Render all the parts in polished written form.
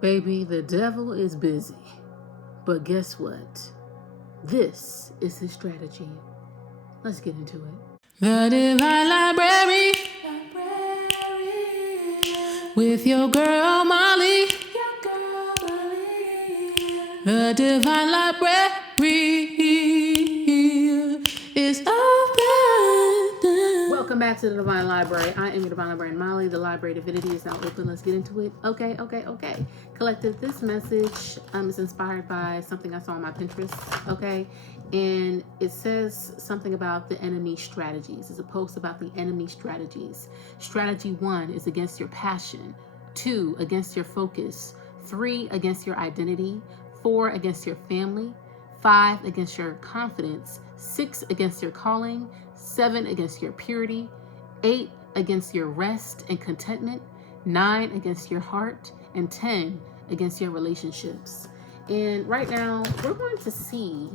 Baby, the devil is busy. But guess what? This is his strategy. Let's get into it. The Divine Library with your girl Molly. The Divine Library is open. Welcome back to the Divine Library. I am your Divine Librarian Molly. The Library Divinity is now open. Let's get into it. Okay. Collective, this message is inspired by something I saw on my Pinterest. Okay. And it says something about the enemy strategies. It's a post about the enemy strategies. Strategy 1 is against your passion. 2, against your focus. 3, against your identity. 4, against your family. 5, against your confidence. 6, against your calling. 7, against your purity. 8, against your rest and contentment. 9, against your heart. And 10, against your relationships. And right now, we're going to see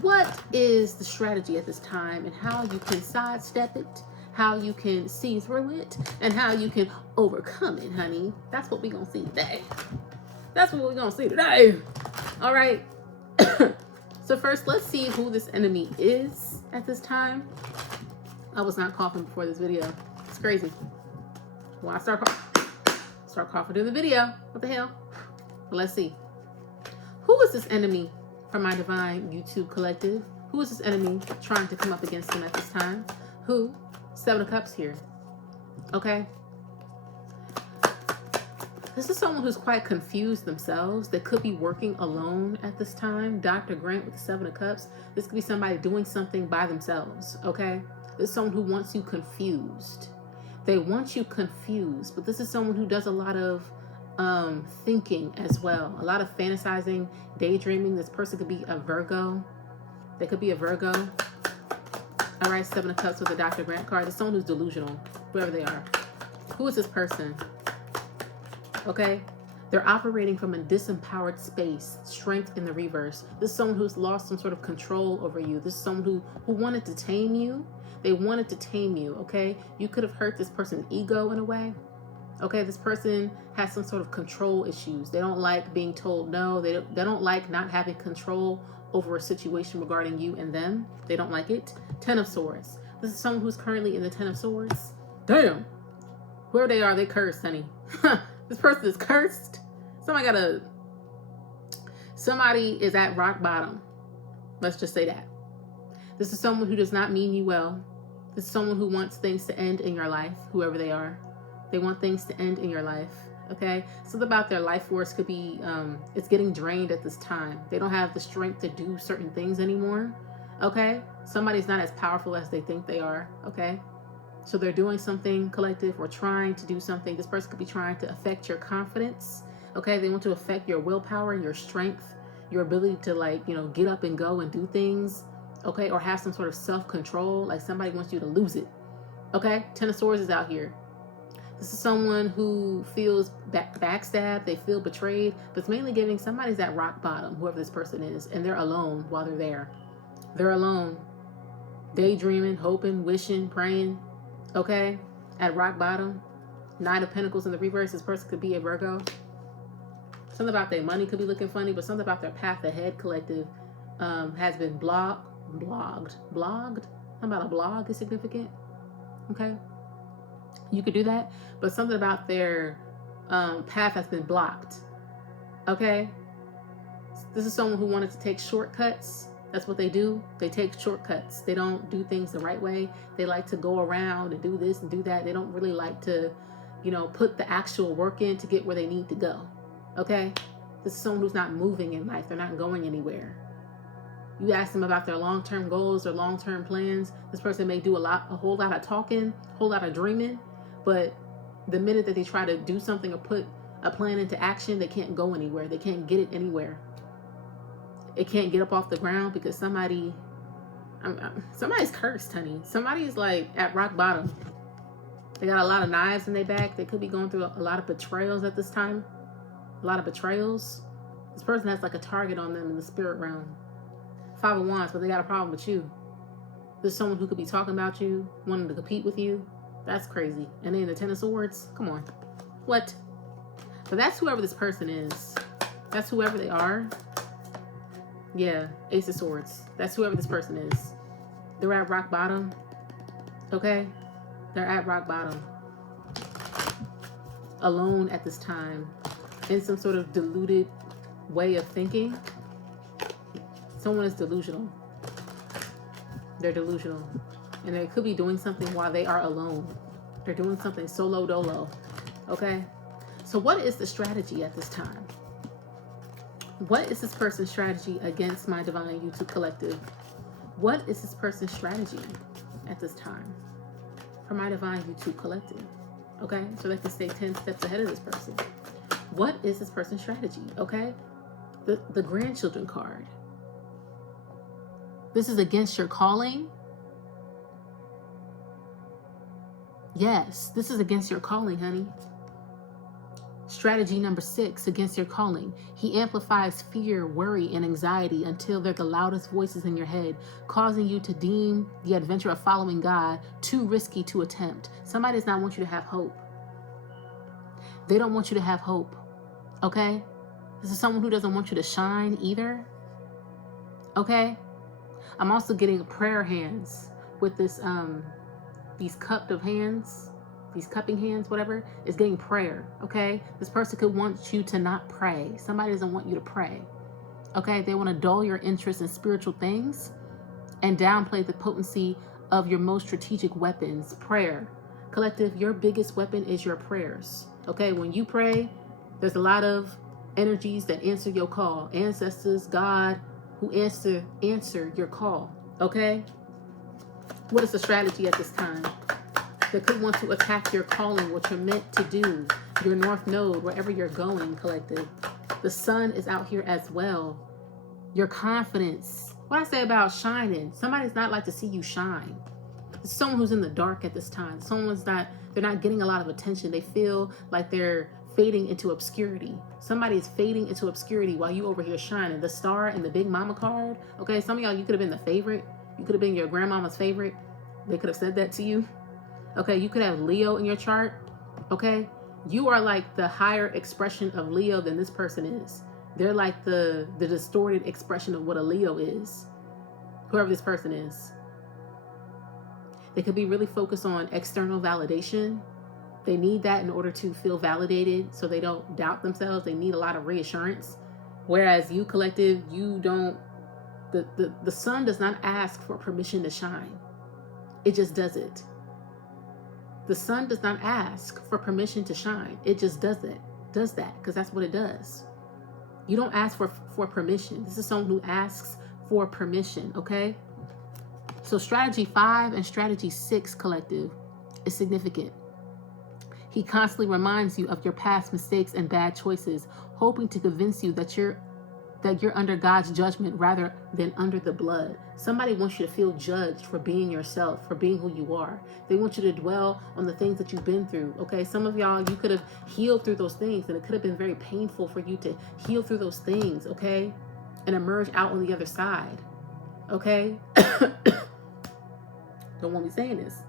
what is the strategy at this time and how you can sidestep it, how you can see through it, and how you can overcome it, honey. That's what we're going to see today. All right. So first, let's see who this enemy is at this time. I was not coughing before this video. It's crazy. Well, I start coughing in the video. What the hell? But let's see. Who is this enemy from my Divine YouTube collective? Who is this enemy trying to come up against him at this time? Who? 7 of Cups here. Okay. This is someone who's quite confused themselves. They could be working alone at this time. Dr. Grant with the 7 of Cups. This could be somebody doing something by themselves. Okay. This is someone who wants you confused. They want you confused, but this is someone who does a lot of thinking as well. A lot of fantasizing, daydreaming. This person could be a Virgo. They could be a Virgo. All right, 7 of Cups with the Dr. Grant card. It's someone who's delusional, whoever they are. Who is this person? Okay, they're operating from a disempowered space, strength in the reverse. This is someone who's lost some sort of control over you. This is someone who wanted to tame you. They wanted to tame you, okay? You could have hurt this person's ego in a way. Okay, this person has some sort of control issues. They don't like being told no. They don't like not having control over a situation regarding you and them. They don't like it. 10 of Swords. This is someone who's currently in the 10 of Swords. Damn. Whoever they are, they cursed, honey. This person is cursed. Somebody is at rock bottom. Let's just say that. This is someone who does not mean you well. This is someone who wants things to end in your life, whoever they are. They want things to end in your life, okay? Something about their life force could be, it's getting drained at this time. They don't have the strength to do certain things anymore, okay? Somebody's not as powerful as they think they are, okay? So they're doing something, collective, or trying to do something. This person could be trying to affect your confidence, okay? They want to affect your willpower, your strength, your ability to get up and go and do things, okay? Or have some sort of self-control, like somebody wants you to lose it, okay? 10 of Swords is out here. This is someone who feels backstabbed, they feel betrayed, but it's mainly giving somebody's at rock bottom, whoever this person is, and they're alone while they're there. They're alone, daydreaming, hoping, wishing, praying, okay? At rock bottom. 9 of Pentacles in the reverse. This person could be a Virgo. Something about their money could be looking funny, but something about their path ahead, collective, has been blogged. Something about a blog is significant, okay? You could do that, but something about their path has been blocked, okay? This is someone who wanted to take shortcuts. That's what they do. They take shortcuts. They don't do things the right way. They like to go around and do this and do that. They don't really like to, put the actual work in to get where they need to go, okay? This is someone who's not moving in life. They're not going anywhere. You ask them about their long-term goals or long-term plans. This person may do a whole lot of talking, a whole lot of dreaming, but the minute that they try to do something or put a plan into action, they can't go anywhere. They can't get it anywhere. It can't get up off the ground because somebody's cursed, honey. Somebody's like at rock bottom. They got a lot of knives in their back. They could be going through a lot of betrayals at this time. A lot of betrayals. This person has like a target on them in the spirit realm. 5 of Wands, but they got a problem with you. There's someone who could be talking about you, wanting to compete with you. That's crazy. And then the 10 of Swords. Come on. What? But that's whoever this person is. That's whoever they are. Yeah, Ace of Swords. That's whoever this person is. They're at rock bottom. Okay? They're at rock bottom. Alone at this time. In some sort of deluded way of thinking. Someone is delusional. They're delusional. And they could be doing something while they are alone. They're doing something solo dolo. Okay? So what is the strategy at this time? What is this person's strategy against my divine YouTube collective? What is this person's strategy at this time for my divine YouTube collective? Okay? So they can stay 10 steps ahead of this person. What is this person's strategy? Okay? The grandchildren card. This is against your calling. Yes, this is against your calling, honey. Strategy number 6, against your calling. He amplifies fear, worry, and anxiety until they're the loudest voices in your head, causing you to deem the adventure of following God too risky to attempt. Somebody does not want you to have hope. They don't want you to have hope. Okay? This is someone who doesn't want you to shine either. Okay? I'm also getting prayer hands with this, these cupped of hands. These cupping hands, whatever, is getting prayer, okay? This person could want you to not pray. Somebody doesn't want you to pray, okay? They want to dull your interest in spiritual things and downplay the potency of your most strategic weapons, prayer. Collective, your biggest weapon is your prayers, okay? When you pray, there's a lot of energies that answer your call. Ancestors, God, who answer your call, okay? What is the strategy at this time? They could want to attack your calling, what you're meant to do, your north node, wherever you're going, collective. The sun is out here as well. Your confidence. What I say about shining, somebody's not like to see you shine. It's someone who's in the dark at this time. They're not getting a lot of attention. They feel like they're fading into obscurity. Somebody's fading into obscurity while you over here shining. The star and the big mama card. Okay, some of y'all, you could have been the favorite. You could have been your grandmama's favorite. They could have said that to you. Okay, you could have Leo in your chart. Okay, you are like the higher expression of Leo than this person is. They're like the distorted expression of what a Leo is, whoever this person is. They could be really focused on external validation. They need that in order to feel validated so they don't doubt themselves. They need a lot of reassurance. Whereas you, collective, you don't, the sun does not ask for permission to shine. It just does it. The sun does not ask for permission to shine. It just does that, because that's what it does. You don't ask for permission. This is someone who asks for permission, okay? So strategy 5 and strategy 6, collective, is significant. He constantly reminds you of your past mistakes and bad choices, hoping to convince you that you're under God's judgment rather than under the blood. Somebody wants you to feel judged for being yourself, for being who you are. They want you to dwell on the things that you've been through, okay? Some of y'all, you could have healed through those things, and it could have been very painful for you to heal through those things, okay? And emerge out on the other side, okay? Don't want me saying this.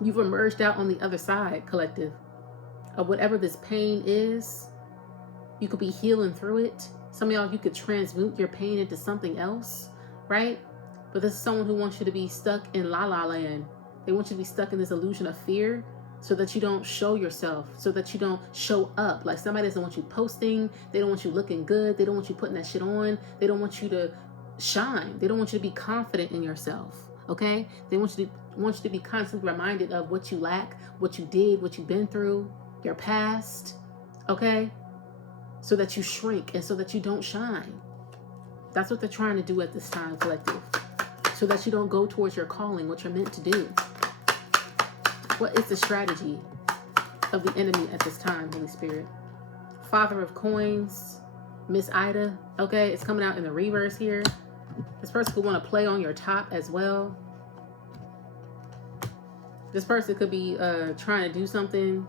You've emerged out on the other side, collective, of whatever this pain is. You could be healing through it. Some of y'all, you could transmute your pain into something else, right? But this is someone who wants you to be stuck in la-la land. They want you to be stuck in this illusion of fear so that you don't show yourself, so that you don't show up. Like somebody doesn't want you posting. They don't want you looking good. They don't want you putting that shit on. They don't want you to shine. They don't want you to be confident in yourself, okay? They want you to be constantly reminded of what you lack, what you did, what you've been through, your past, okay? So that you shrink and so that you don't shine. That's what they're trying to do at this time, collective. So that you don't go towards your calling, what you're meant to do. What is the strategy of the enemy at this time, Holy Spirit? Father of Coins, Miss Ida, okay? It's coming out in the reverse here. This person could want to play on your top as well. This person could be trying to do something,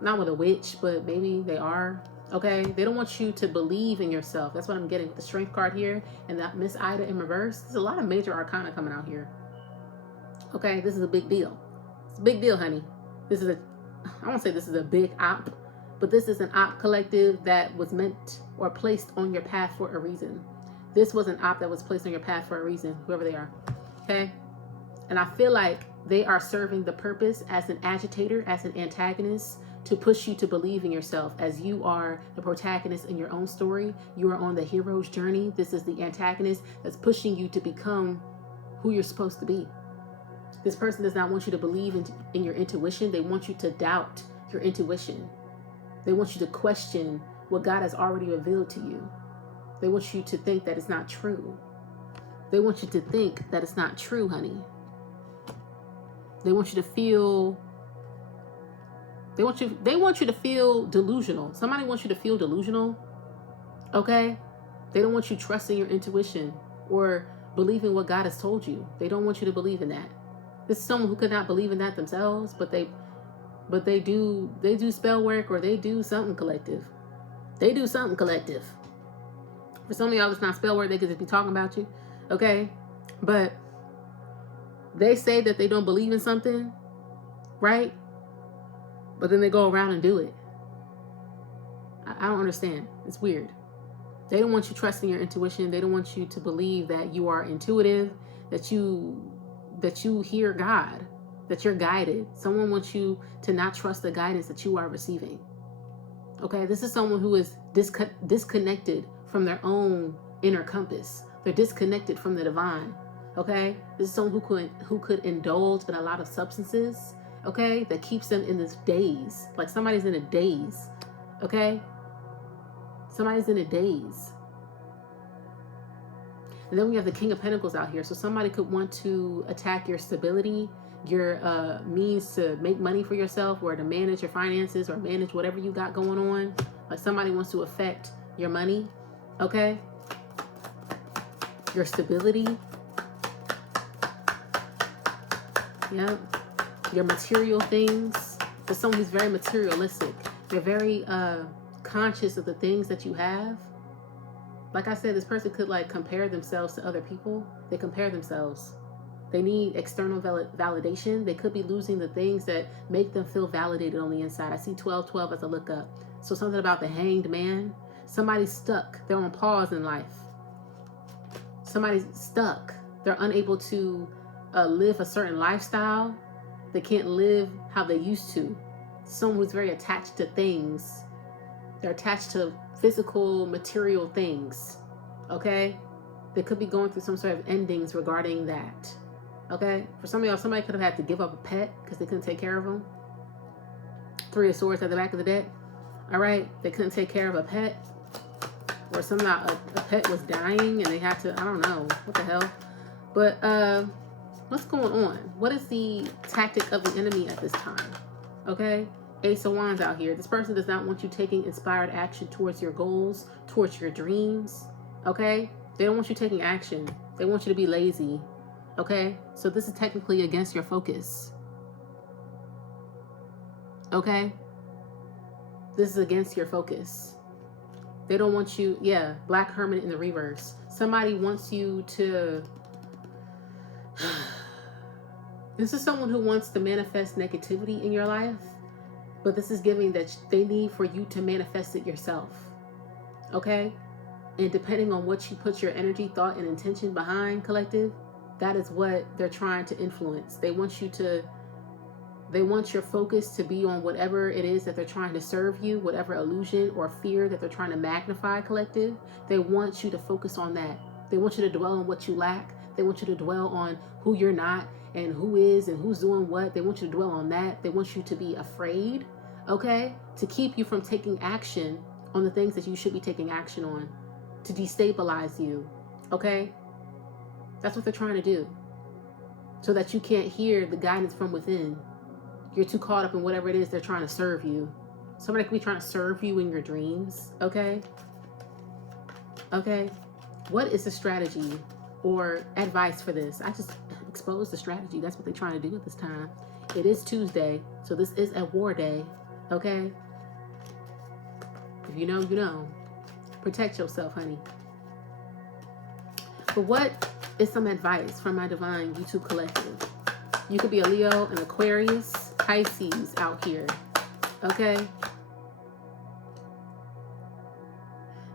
not with a witch, but maybe they are. Okay, they don't want you to believe in yourself. That's what I'm getting with the Strength card here and that Miss Ida in reverse. There's a lot of major arcana coming out here. Okay, this is a big deal. It's a big deal, honey. I won't say this is a big op, But this is an op collective that was meant or placed on your path for a reason. This was an op that was placed on your path for a reason, whoever they are. Okay? And I feel like they are serving the purpose as an agitator, as an antagonist, to push you to believe in yourself, as you are the protagonist in your own story. You are on the hero's journey. This is the antagonist that's pushing you to become who you're supposed to be. This person does not want you to believe in your intuition. They want you to doubt your intuition. They want you to question what God has already revealed to you. They want you to think that it's not true. They want you to think that it's not true, honey. They want you to feel, they want you to feel delusional. Somebody wants you to feel delusional, okay? They don't want you trusting your intuition or believing what God has told you. They don't want you to believe in that. This is someone who could not believe in that themselves, but they do spell work, or they do something collective. They do something collective. For some of y'all, it's not spell work. They could just be talking about you, okay? But they say that they don't believe in something, right? But then they go around and do it. I don't understand. It's weird. They don't want you trusting your intuition. They don't want you to believe that you are intuitive, that you hear God, that you're guided. Someone wants you to not trust the guidance that you are receiving. Okay, this is someone who is disconnected from their own inner compass. They're disconnected from the divine. Okay, this is someone who could indulge in a lot of substances. Okay, that keeps them in this daze. Like somebody's in a daze. Okay, somebody's in a daze. And then we have the King of Pentacles out here. So somebody could want to attack your stability, your means to make money for yourself, or to manage your finances, or manage whatever you got going on. Like somebody wants to affect your money, okay? Your stability. Yeah. Your material things. For someone who's very materialistic. They're very conscious of the things that you have. Like I said, this person could like compare themselves to other people. They compare themselves. They need external validation. They could be losing the things that make them feel validated on the inside. I see 1212 as a lookup. So something about the Hanged Man. Somebody's stuck. They're on pause in life. Somebody's stuck. They're unable to live a certain lifestyle. They can't live how they used to. Someone who's very attached to things. They're attached to physical, material things. Okay? They could be going through some sort of endings regarding that. Okay? For some of y'all, somebody could have had to give up a pet because they couldn't take care of them. 3 of Swords at the back of the deck. All right? They couldn't take care of a pet. Or somehow a pet was dying and they had to, I don't know, what the hell. But what's going on? What is the tactic of the enemy at this time? Okay? Ace of Wands out here. This person does not want you taking inspired action towards your goals, towards your dreams. Okay? They don't want you taking action. They want you to be lazy. Okay? So this is technically against your focus. Okay? This is against your focus. They don't want you, yeah, Black Hermit in the reverse. Somebody wants you to... This is someone who wants to manifest negativity in your life. But this is giving that they need for you to manifest it yourself. Okay? And depending on what you put your energy, thought, and intention behind, collective, that is what they're trying to influence. They want your focus to be on whatever it is that they're trying to serve you, whatever illusion or fear that they're trying to magnify, collective. They want you to focus on that. They want you to dwell on what you lack. They want you to dwell on who you're not and who is and who's doing what. They want you to dwell on that. They want you to be afraid, okay? To keep you from taking action on the things that you should be taking action on. To destabilize you, okay? That's what they're trying to do. So that you can't hear the guidance from within. You're too caught up in whatever it is they're trying to serve you. Somebody could be trying to serve you in your dreams, okay? Okay? What is the strategy or advice for this? I just exposed the strategy. That's what they're trying to do at this time. It is Tuesday, so this is a war day, okay? If you know, you know. Protect yourself, honey. But what is some advice from my divine YouTube collective? You could be a Leo, an Aquarius, Pisces out here, okay?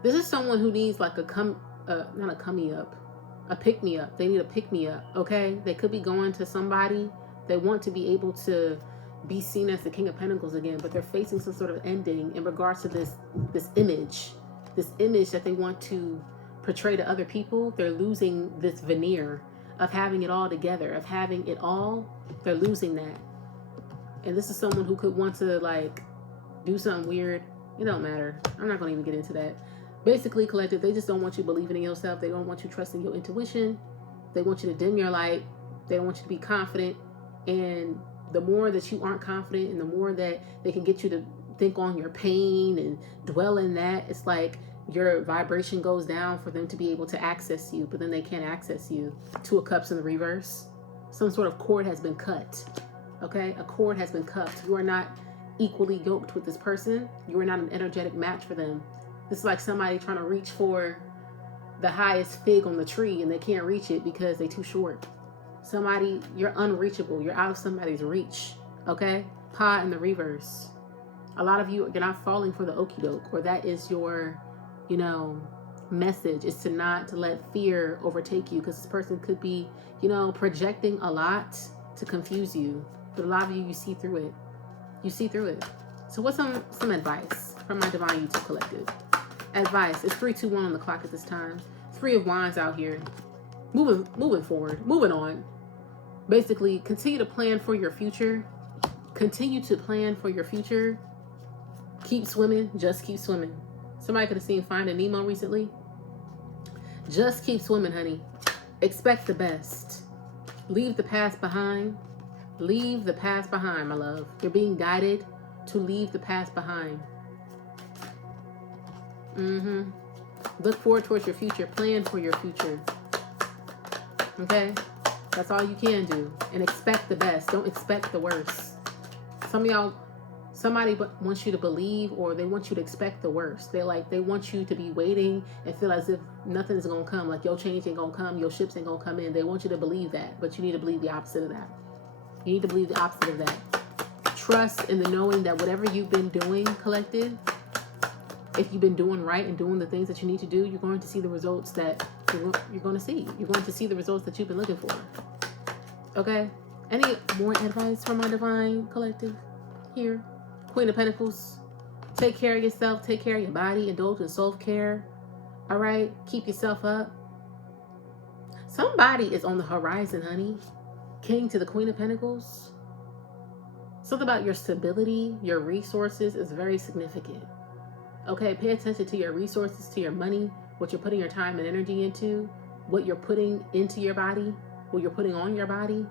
This is someone who needs like not a come up, a pick me up. They need a pick me up, okay? They could be going to somebody. They want to be able to be seen as the King of Pentacles again, but they're facing some sort of ending in regards to this image that they want to portray to other people. They're losing this veneer of having it all together, of having it all. They're losing that. And this is someone who could want to like do something weird. It don't matter. I'm not going to even get into that. Basically, collective, they just don't want you believing in yourself. They don't want you trusting your intuition. They want you to dim your light. They don't want you to be confident. And the more that you aren't confident and the more that they can get you to think on your pain and dwell in that, it's like your vibration goes down for them to be able to access you, but then they can't access you. Two of Cups in the reverse. Some sort of cord has been cut. Okay? A cord has been cut. You are not equally yoked with this person. You are not an energetic match for them. This is like somebody trying to reach for the highest fig on the tree and they can't reach it because they're too short. Somebody, you're unreachable. You're out of somebody's reach. Okay? Pa in the reverse. A lot of you, you're not falling for the okie doke, or that is your, message, is to not to let fear overtake you, because this person could be, projecting a lot to confuse you. But a lot of you see through it. You see through it. So what's some advice from my Divine YouTube Collective? Advice. It's 3, 2, 1 on the clock at this time. 3 of Wands out here. Moving forward. Moving on. Basically, continue to plan for your future. Continue to plan for your future. Keep swimming. Just keep swimming. Somebody could have seen Finding Nemo recently. Just keep swimming, honey. Expect the best. Leave the past behind. Leave the past behind, my love. You're being guided to leave the past behind. Look forward towards your future. Plan for your future. Okay? That's all you can do. And expect the best. Don't expect the worst. Some of y'all, somebody wants you to believe, or they want you to expect the worst. They want you to be waiting and feel as if nothing's going to come. Like your change ain't going to come. Your ships ain't going to come in. They want you to believe that. But you need to believe the opposite of that. You need to believe the opposite of that. Trust in the knowing that whatever you've been doing, collective, if you've been doing right and doing the things that you need to do, you're going to see the results that you're going to see. You're going to see the results that you've been looking for. Okay? Any more advice from my Divine Collective here? Queen of Pentacles. Take care of yourself. Take care of your body. Indulge in self-care. All right? Keep yourself up. Somebody is on the horizon, honey. King to the Queen of Pentacles. Something about your stability, your resources is very significant. Okay, pay attention to your resources, to your money, what you're putting your time and energy into, what you're putting into your body, what you're putting on your body.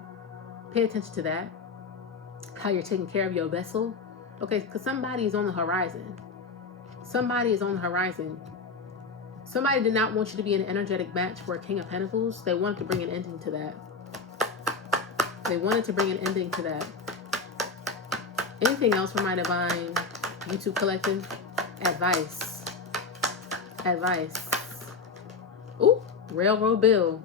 Pay attention to that. How you're taking care of your vessel. Okay, because somebody is on the horizon. Somebody is on the horizon. Somebody did not want you to be an energetic match for a King of Pentacles. They wanted to bring an ending to that. They wanted to bring an ending to that. Anything else from my Divine YouTube Collective? Advice. Advice. Ooh, Railroad Bill.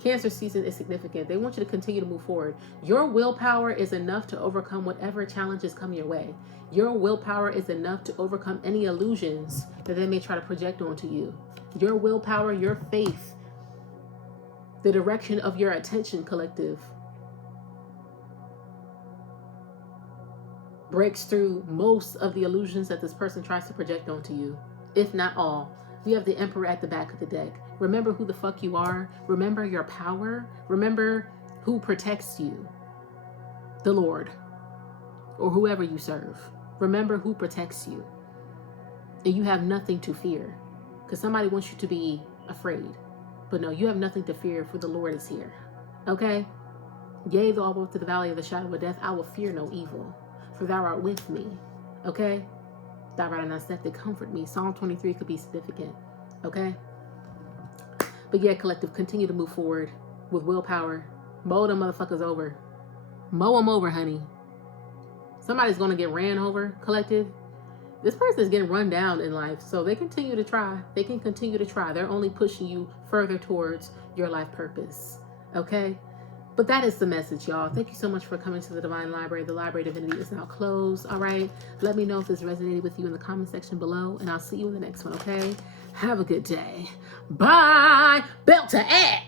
Cancer season is significant. They want you to continue to move forward. Your willpower is enough to overcome whatever challenges come your way. Your willpower is enough to overcome any illusions that they may try to project onto you. Your willpower, your faith, the direction of your attention, collective, breaks through most of the illusions that this person tries to project onto you, if not all. We have the Emperor at the back of the deck. Remember who the fuck you are. Remember your power. Remember who protects you. The Lord. Or whoever you serve. Remember who protects you. And you have nothing to fear. Because somebody wants you to be afraid. But no, you have nothing to fear, for the Lord is here. Okay? Yea, though I walk through the valley of the shadow of death, I will fear no evil. For thou art with me. Okay? Thy rod and thy staff, they comfort me. Psalm 23 could be significant. Okay? But yeah, collective, continue to move forward with willpower. Mow them motherfuckers over. Mow them over, honey. Somebody's going to get ran over, collective. This person is getting run down in life, so they continue to try. They can continue to try. They're only pushing you further towards your life purpose. Okay? But that is the message, y'all. Thank you so much for coming to the Divine Library. The Library Divinity is now closed. All right? Let me know if this resonated with you in the comment section below, and I'll see you in the next one, okay? Have a good day. Bye. Belt to ass.